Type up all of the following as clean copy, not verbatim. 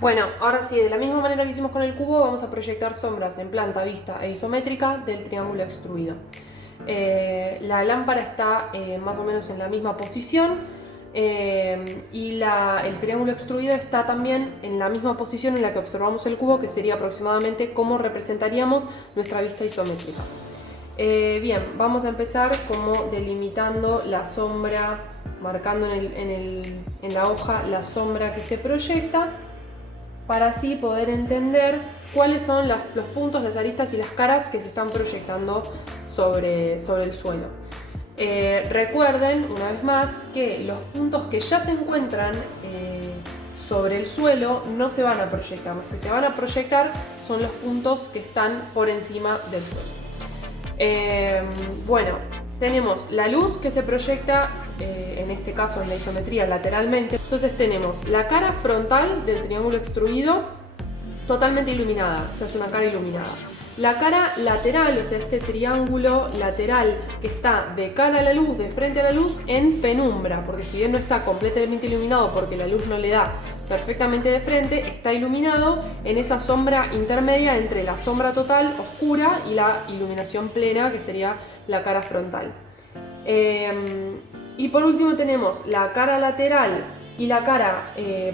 Bueno, ahora sí, de la misma manera que hicimos con el cubo, vamos a proyectar sombras en planta, vista e isométrica del triángulo extruido. La lámpara está más o menos en la misma posición y el triángulo extruido está también en la misma posición en la que observamos el cubo, que sería aproximadamente cómo representaríamos nuestra vista isométrica. Bien, vamos a empezar como delimitando la sombra, marcando en la hoja la sombra que se proyecta, para así poder entender cuáles son los puntos, las aristas y las caras que se están proyectando sobre el suelo. Recuerden, una vez más, que los puntos que ya se encuentran sobre el suelo no se van a proyectar. Los que se van a proyectar son los puntos que están por encima del suelo. Bueno, tenemos la luz que se proyecta, en este caso en la isometría, lateralmente. Entonces tenemos la cara frontal del triángulo extruido totalmente iluminada. Esta es una cara iluminada. La cara lateral, o sea, este triángulo lateral que está de cara a la luz, de frente a la luz, en penumbra, porque si bien no está completamente iluminado porque la luz no le da perfectamente de frente, está iluminado en esa sombra intermedia entre la sombra total oscura y la iluminación plena, que sería la cara frontal. Y por último tenemos la cara lateral y la cara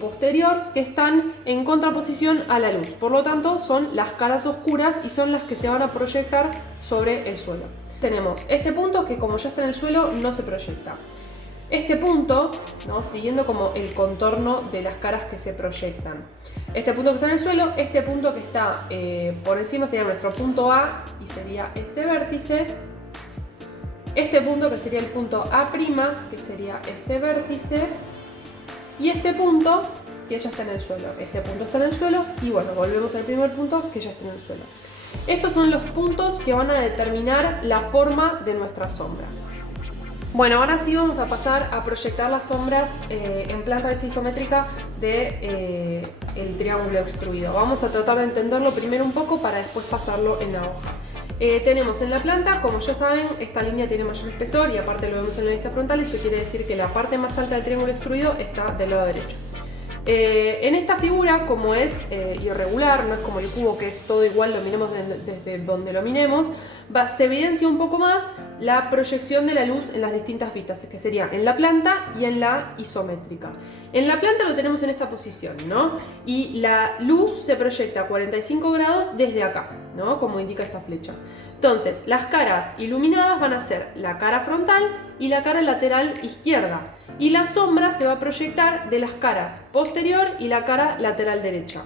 posterior, que están en contraposición a la luz. Por lo tanto, son las caras oscuras y son las que se van a proyectar sobre el suelo. Tenemos este punto que, como ya está en el suelo, no se proyecta. Este punto, ¿no?, siguiendo como el contorno de las caras que se proyectan. Este punto que está en el suelo, este punto que está por encima sería nuestro punto A y sería este vértice. Este punto que sería el punto A', que sería este vértice. Y este punto que ya está en el suelo. Este punto está en el suelo y bueno, volvemos al primer punto que ya está en el suelo. Estos son los puntos que van a determinar la forma de nuestra sombra. Bueno, ahora sí vamos a pasar a proyectar las sombras en planta vista isométrica de el triángulo extruido. Vamos a tratar de entenderlo primero un poco para después pasarlo en la hoja. Tenemos en la planta, como ya saben, esta línea tiene mayor espesor y aparte lo vemos en la vista frontal. Eso quiere decir que la parte más alta del triángulo extruido está del lado derecho. En esta figura, como es irregular, no es como el cubo que es todo igual, lo miremos desde donde lo miremos, se evidencia un poco más la proyección de la luz en las distintas vistas, que sería en la planta y en la isométrica. En la planta lo tenemos en esta posición, ¿no? Y la luz se proyecta a 45 grados desde acá, ¿no?, como indica esta flecha. Entonces, las caras iluminadas van a ser la cara frontal y la cara lateral izquierda. Y la sombra se va a proyectar de las caras posterior y la cara lateral derecha.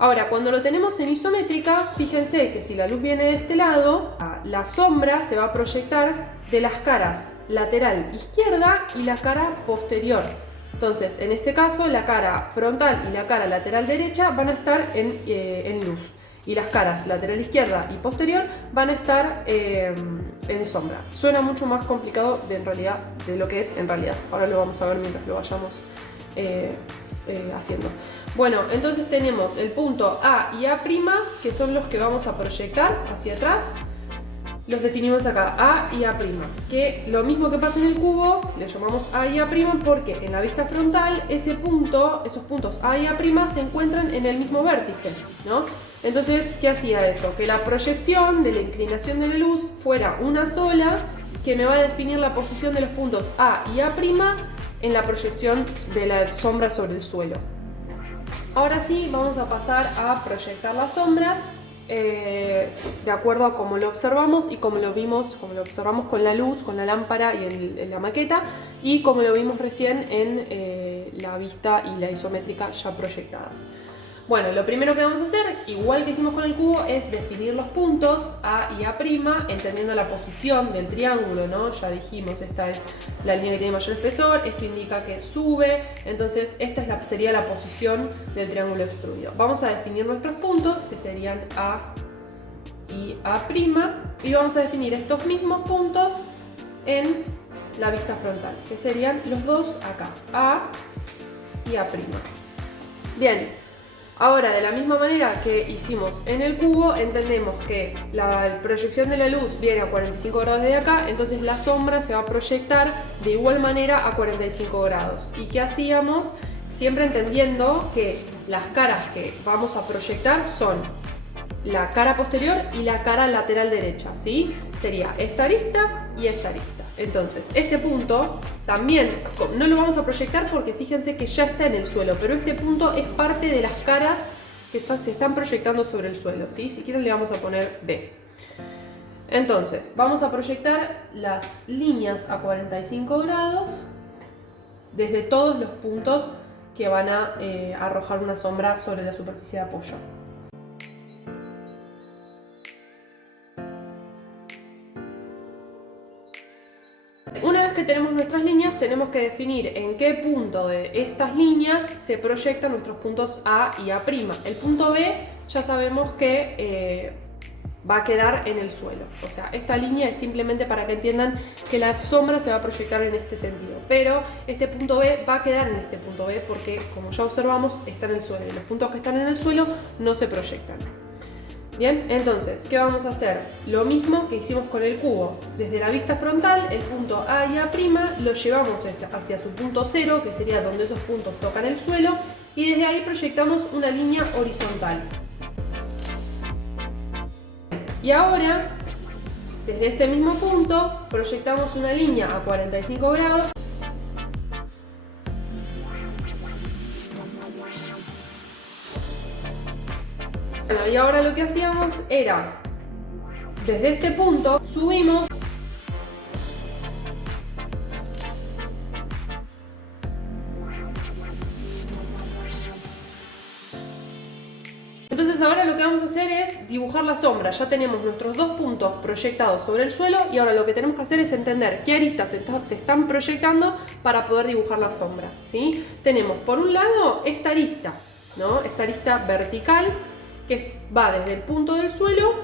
Ahora, cuando lo tenemos en isométrica, fíjense que si la luz viene de este lado, la sombra se va a proyectar de las caras lateral izquierda y la cara posterior. Entonces, en este caso, la cara frontal y la cara lateral derecha van a estar en luz. Y las caras lateral izquierda y posterior van a estar en sombra. Suena mucho más complicado en realidad de lo que es en realidad. Ahora lo vamos a ver mientras lo vayamos haciendo. Bueno, entonces tenemos el punto A y A', que son los que vamos a proyectar hacia atrás. Los definimos acá, A y A', que lo mismo que pasa en el cubo, le llamamos A y A', porque en la vista frontal esos puntos A y A' se encuentran en el mismo vértice, ¿no? Entonces, ¿qué hacía eso? Que la proyección de la inclinación de la luz fuera una sola, que me va a definir la posición de los puntos A y A' en la proyección de la sombra sobre el suelo. Ahora sí, vamos a pasar a proyectar las sombras de acuerdo a cómo lo observamos y como lo observamos con la luz, con la lámpara y en la maqueta, y como lo vimos recién en la vista y la isométrica ya proyectadas. Bueno, lo primero que vamos a hacer, igual que hicimos con el cubo, es definir los puntos A y A', entendiendo la posición del triángulo, ¿no? Ya dijimos, esta es la línea que tiene mayor espesor, esto indica que sube, entonces esta sería la posición del triángulo extruido. Vamos a definir nuestros puntos, que serían A y A', y vamos a definir estos mismos puntos en la vista frontal, que serían los dos acá, A y A'. Bien. Ahora, de la misma manera que hicimos en el cubo, entendemos que la proyección de la luz viene a 45 grados de acá, entonces la sombra se va a proyectar de igual manera a 45 grados. ¿Y qué hacíamos? siempre entendiendo que las caras que vamos a proyectar son la cara posterior y la cara lateral derecha, ¿sí? Sería esta arista y esta arista. Entonces, este punto también no lo vamos a proyectar porque fíjense que ya está en el suelo, pero este punto es parte de las caras que se están proyectando sobre el suelo, ¿sí? Si quieren le vamos a poner B. Entonces, vamos a proyectar las líneas a 45 grados desde todos los puntos que van a arrojar una sombra sobre la superficie de apoyo. Una vez que tenemos nuestras líneas, tenemos que definir en qué punto de estas líneas se proyectan nuestros puntos A y A'. El punto B ya sabemos que va a quedar en el suelo. O sea, esta línea es simplemente para que entiendan que la sombra se va a proyectar en este sentido. Pero este punto B va a quedar en este punto B porque, como ya observamos, está en el suelo. Y los puntos que están en el suelo no se proyectan. Bien, entonces, ¿qué vamos a hacer? Lo mismo que hicimos con el cubo. Desde la vista frontal, el punto A y A' lo llevamos hacia su punto cero, que sería donde esos puntos tocan el suelo, y desde ahí proyectamos una línea horizontal. Y ahora, desde este mismo punto, proyectamos una línea a 45 grados. Bueno, y ahora lo que hacíamos era, desde este punto, subimos Entonces ahora lo que vamos a hacer es dibujar la sombra. Ya tenemos nuestros dos puntos proyectados sobre el suelo y ahora lo que tenemos que hacer es entender qué aristas se están proyectando para poder dibujar la sombra, ¿sí? Tenemos por un lado esta arista, ¿no? Esta arista vertical que va desde el punto del suelo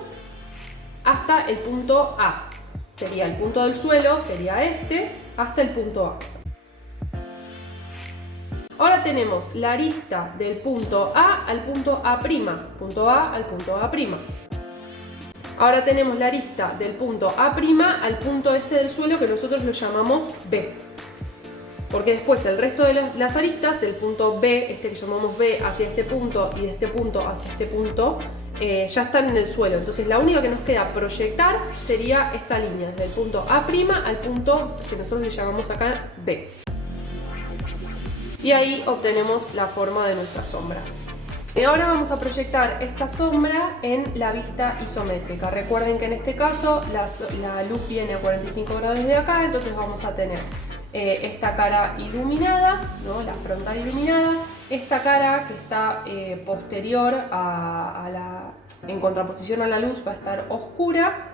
hasta el punto A. Sería el punto del suelo, sería este, hasta el punto A. Ahora tenemos la arista del punto A al punto A', punto A al punto A'. Ahora tenemos la arista del punto A' al punto este del suelo que nosotros lo llamamos B. Porque después el resto de las aristas del punto B, este que llamamos B, hacia este punto y de este punto hacia este punto, ya están en el suelo. Entonces la única que nos queda proyectar sería esta línea, desde el punto A' al punto que nosotros le llamamos acá B. Y ahí obtenemos la forma de nuestra sombra. Y ahora vamos a proyectar esta sombra en la vista isométrica. Recuerden que en este caso la luz viene a 45 grados desde acá, entonces vamos a tener esta cara iluminada, ¿no? La frontal iluminada, esta cara que está posterior en contraposición a la luz va a estar oscura.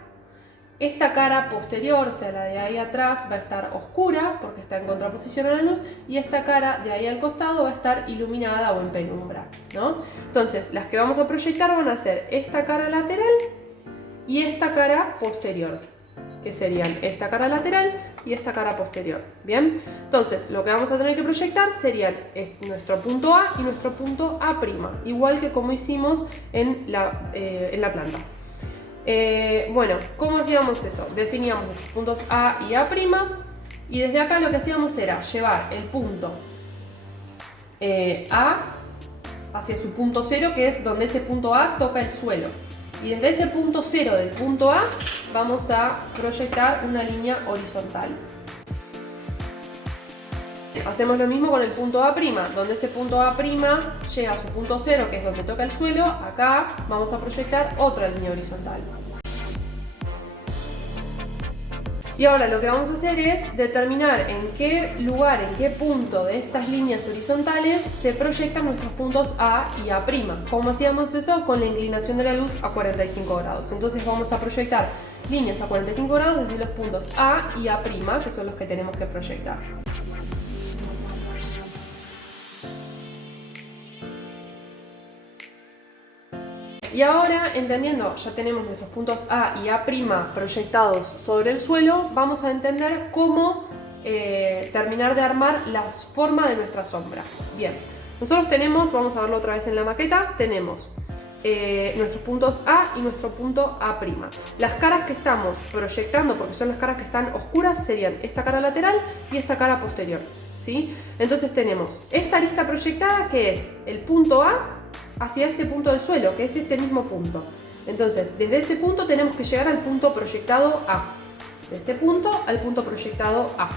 Esta cara posterior, o sea la de ahí atrás, va a estar oscura porque está en contraposición a la luz y esta cara de ahí al costado va a estar iluminada o en penumbra, ¿no? Entonces las que vamos a proyectar van a ser esta cara lateral y esta cara posterior, que serían esta cara lateral y esta cara posterior. Bien, entonces lo que vamos a tener que proyectar serían nuestro punto A y nuestro punto A', igual que como hicimos en la planta. Bueno, ¿cómo hacíamos eso? Definíamos los puntos A y A' y desde acá lo que hacíamos era llevar el punto A hacia su punto cero, que es donde ese punto A toca el suelo. Y desde ese punto cero del punto A vamos a proyectar una línea horizontal. Hacemos lo mismo con el punto A', donde ese punto A' llega a su punto cero, que es donde toca el suelo. Acá vamos a proyectar otra línea horizontal. Y ahora lo que vamos a hacer es determinar en qué lugar, en qué punto de estas líneas horizontales se proyectan nuestros puntos A y A'. ¿Cómo hacíamos eso? Con la inclinación de la luz a 45 grados. Entonces vamos a proyectar líneas a 45 grados desde los puntos A y A', que son los que tenemos que proyectar. Y ahora, entendiendo, ya tenemos nuestros puntos A y A' proyectados sobre el suelo, vamos a entender cómo terminar de armar la forma de nuestra sombra. Bien, nosotros tenemos, vamos a verlo otra vez en la maqueta, tenemos nuestros puntos A y nuestro punto A'. Las caras que estamos proyectando, porque son las caras que están oscuras, serían esta cara lateral y esta cara posterior, ¿sí? Entonces tenemos esta arista proyectada que es el punto A hacia este punto del suelo, que es este mismo punto. Entonces, desde este punto tenemos que llegar al punto proyectado A. De este punto al punto proyectado A.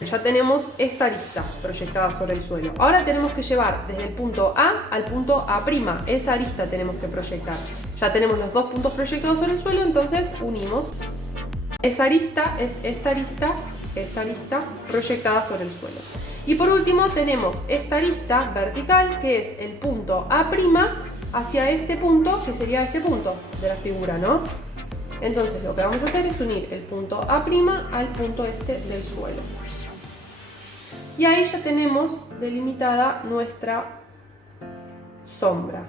Ya tenemos esta arista proyectada sobre el suelo. Ahora tenemos que llevar desde el punto A al punto A'. Esa arista tenemos que proyectar. Ya tenemos los dos puntos proyectados sobre el suelo, entonces unimos. Esa arista es esta arista proyectada sobre el suelo. Y por último tenemos esta arista vertical que es el punto A' hacia este punto, que sería este punto de la figura, ¿no? Entonces lo que vamos a hacer es unir el punto A' al punto este del suelo. Y ahí ya tenemos delimitada nuestra sombra.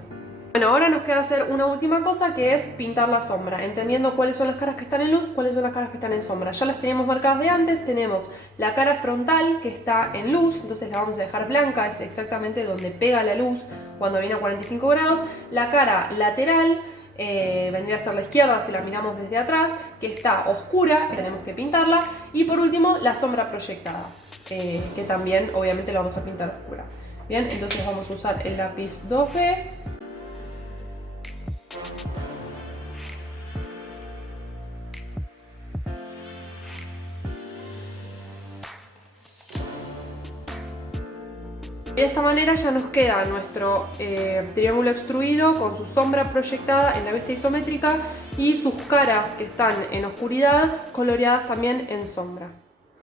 Bueno, ahora nos queda hacer una última cosa, que es pintar la sombra, entendiendo cuáles son las caras que están en luz, cuáles son las caras que están en sombra. Ya las teníamos marcadas de antes. Tenemos la cara frontal que está en luz, entonces la vamos a dejar blanca, es exactamente donde pega la luz cuando viene a 45 grados. La cara lateral vendría a ser la izquierda si la miramos desde atrás, que está oscura, tenemos que pintarla. Y por último, la sombra proyectada, que también obviamente la vamos a pintar oscura. Bien, entonces vamos a usar el lápiz 2B. De esta manera ya nos queda nuestro triángulo extruido con su sombra proyectada en la vista isométrica y sus caras que están en oscuridad coloreadas también en sombra.